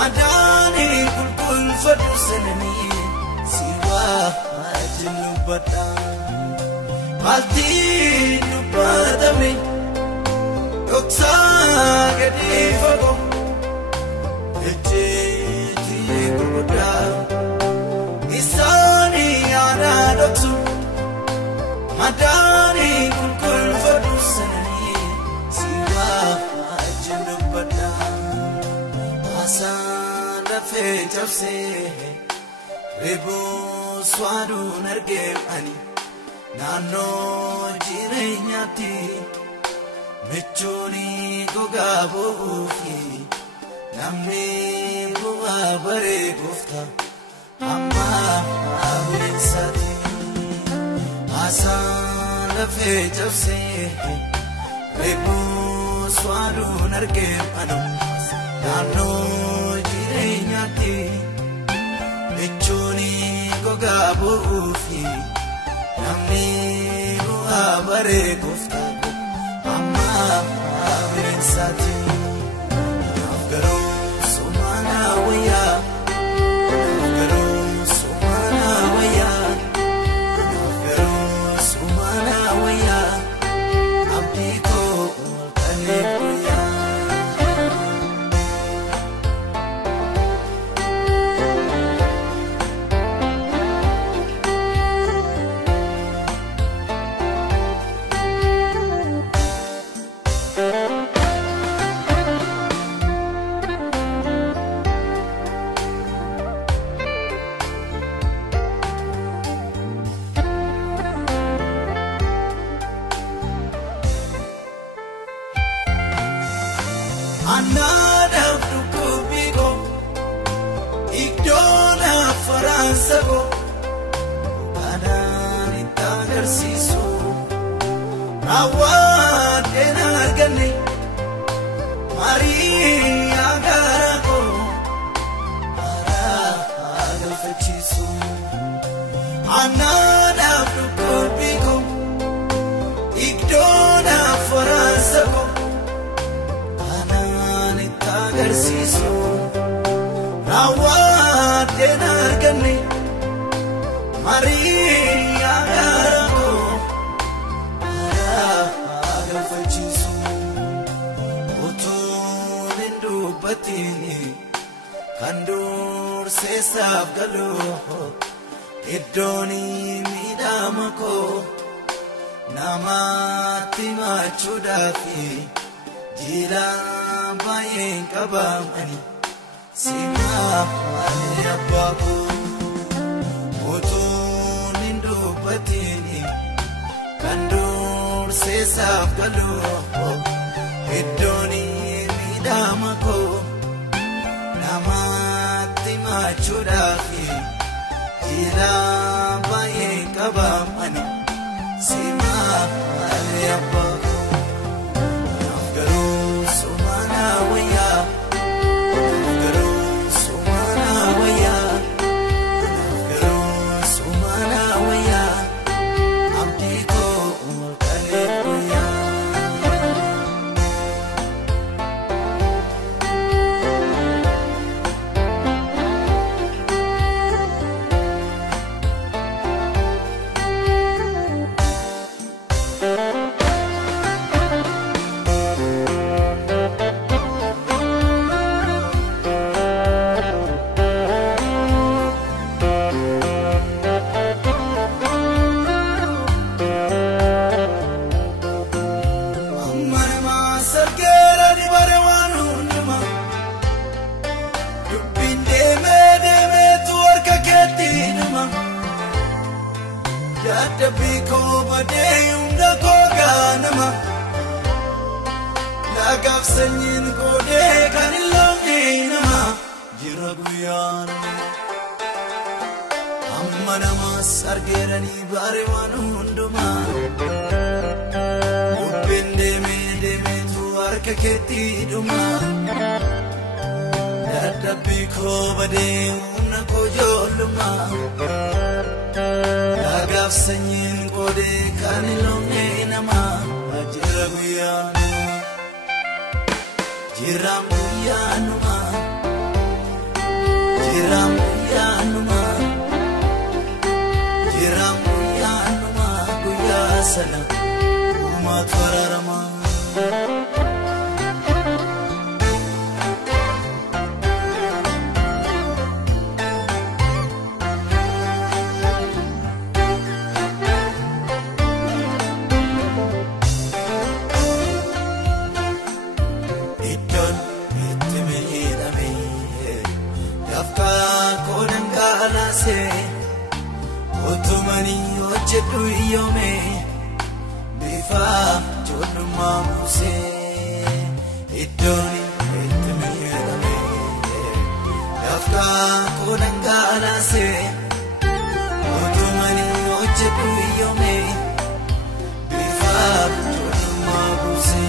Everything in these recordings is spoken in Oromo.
madani kul fadu sanani siwa ajnu bada malti dupadame doksa gadi fago eti gurguda isani ana doksu madani kul fadu sanani siwa ajnu bada asan dafe jabse rebo swadu nargem ani nano jirenyati mechoni gogabuki namni buwa bare gufta amma awinsati asan dafe jabse rebo swadu nargem ani nano jirenyati mechoni gogabuki namni buwa bare gufta amma awinsati nafgaro sumana waya nafgaro sumana waya nafgaro sumana waya abdiko kalebuya Anada dukubigo ikdona faransago anani tagarsiso rawadena gani maria garago ara agalfachiso anada dukubigo ikdona faransago garsiso rawadena gani maria garago agalfachiso utunindu batini kandur sesaf galo idoni midamako namati machudafi jila bayen kabamani sima ayababu utunindu batini kandur sesaf galo idoni midamako namati machudafi jila bayen kabamani sima ayababu Biko badeyum da koganama lagaf sanyin kode kanilonginama jiraguyan amma nama sargerani barewanu unduma ubinde me tu arkaketi duma Biko badeyum na kojoluma lagaf sanyin kode kanilonginama jiraguyan Jiram yanuma Jiramuyanuma guya sana umatwararama Otumani ochetu iyome bifa jonuma muse idoni etmiyame yafka konangala se otumani ochetu iyome bifa jonuma muse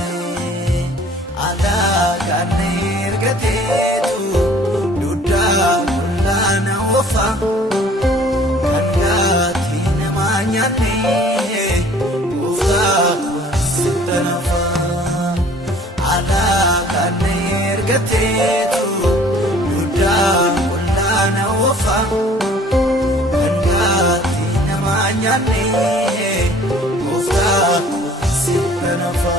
ala ganirgate tu duda kullana wafa Ufa sitanafa ala kanergatetu yuda kullana wafa kangati namanyane ufa sitanafa